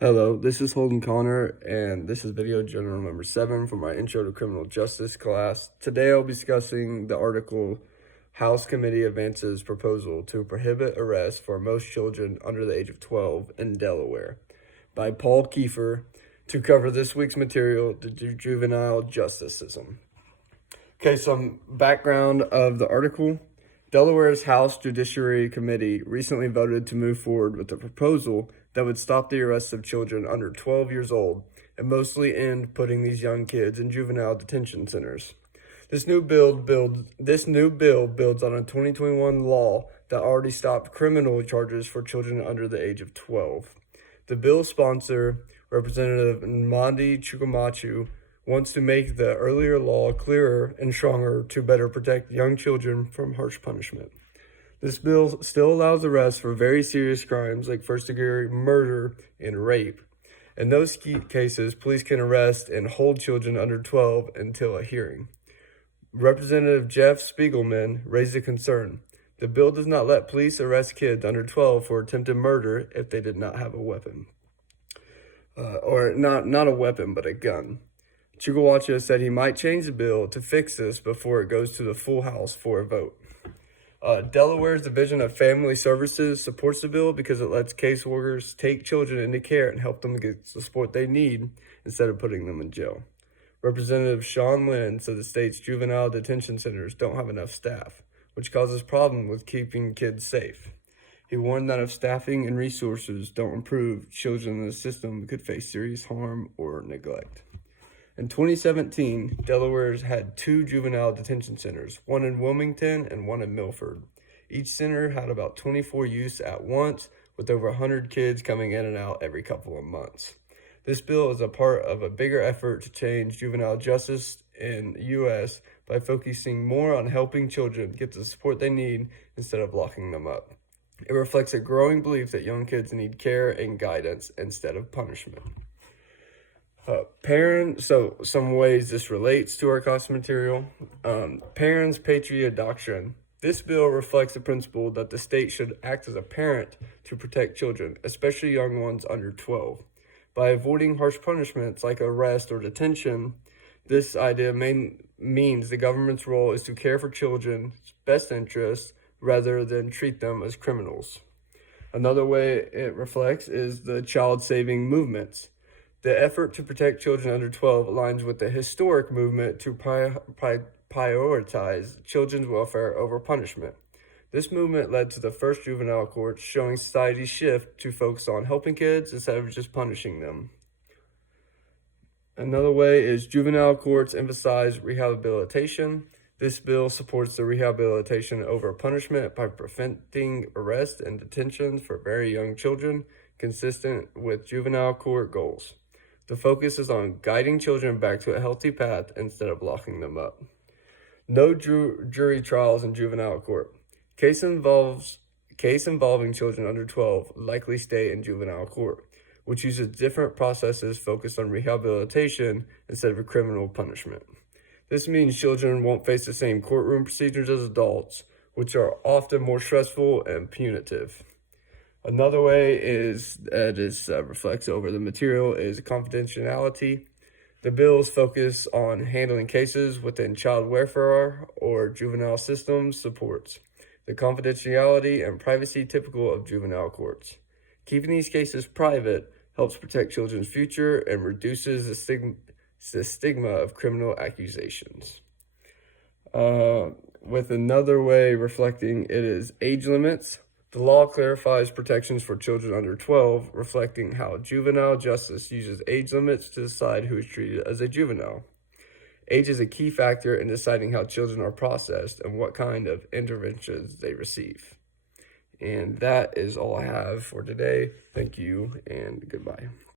Hello, this is Holden Connor, and this is video journal number 7 for my Intro to Criminal Justice class. Today I'll be discussing the article, House Committee Advances Proposal to Prohibit Arrest for Most Children Under the Age of 12 in Delaware, by Paul Kiefer, to cover this week's material, the juvenile justice system. Okay, some background of the article. Delaware's House Judiciary Committee recently voted to move forward with a proposal that would stop the arrests of children under 12 years old and mostly end putting these young kids in juvenile detention centers. This new bill builds on a 2021 law that already stopped criminal charges for children under the age of 12. The bill's sponsor, Representative Nnamdi Chukwumachu, wants to make the earlier law clearer and stronger to better protect young children from harsh punishment. This bill still allows arrests for very serious crimes like first-degree murder and rape. In those cases, police can arrest and hold children under 12 until a hearing. Representative Jeff Spiegelman raised a concern. The bill does not let police arrest kids under 12 for attempted murder if they did not have a weapon. Or not a weapon, but a gun. Chukwumachu said he might change the bill to fix this before it goes to the full House for a vote. Delaware's Division of Family Services supports the bill because it lets caseworkers take children into care and help them get the support they need instead of putting them in jail. Representative Sean Lynn said the state's juvenile detention centers don't have enough staff, which causes problems with keeping kids safe. He warned that if staffing and resources don't improve, children in the system could face serious harm or neglect. In 2017, Delaware's had 2 juvenile detention centers, one in Wilmington and one in Milford. Each center had about 24 youths at once, with over 100 kids coming in and out every couple of months. This bill is a part of a bigger effort to change juvenile justice in the U.S. by focusing more on helping children get the support they need instead of locking them up. It reflects a growing belief that young kids need care and guidance instead of punishment. Some ways this relates to our class material. Parents' Patriot Doctrine. This bill reflects the principle that the state should act as a parent to protect children, especially young ones under 12. By avoiding harsh punishments like arrest or detention, this idea means the government's role is to care for children's best interests rather than treat them as criminals. Another way it reflects is the child-saving movements. The effort to protect children under 12 aligns with the historic movement to prioritize children's welfare over punishment. This movement led to the first juvenile courts, showing society's shift to focus on helping kids instead of just punishing them. Another way is juvenile courts emphasize rehabilitation. This bill supports the rehabilitation over punishment by preventing arrest and detentions for very young children, consistent with juvenile court goals. The focus is on guiding children back to a healthy path instead of locking them up. No jury trials in juvenile court. Case involving children under 12 likely stay in juvenile court, which uses different processes focused on rehabilitation instead of criminal punishment. This means children won't face the same courtroom procedures as adults, which are often more stressful and punitive. Another way reflects over the material is confidentiality. The bill's focus on handling cases within child welfare or juvenile systems supports the confidentiality and privacy typical of juvenile courts. Keeping these cases private helps protect children's future and reduces the stigma of criminal accusations. With another way reflecting it is age limits. The law clarifies protections for children under 12, reflecting how juvenile justice uses age limits to decide who is treated as a juvenile. Age is a key factor in deciding how children are processed and what kind of interventions they receive. And that is all I have for today. Thank you and goodbye.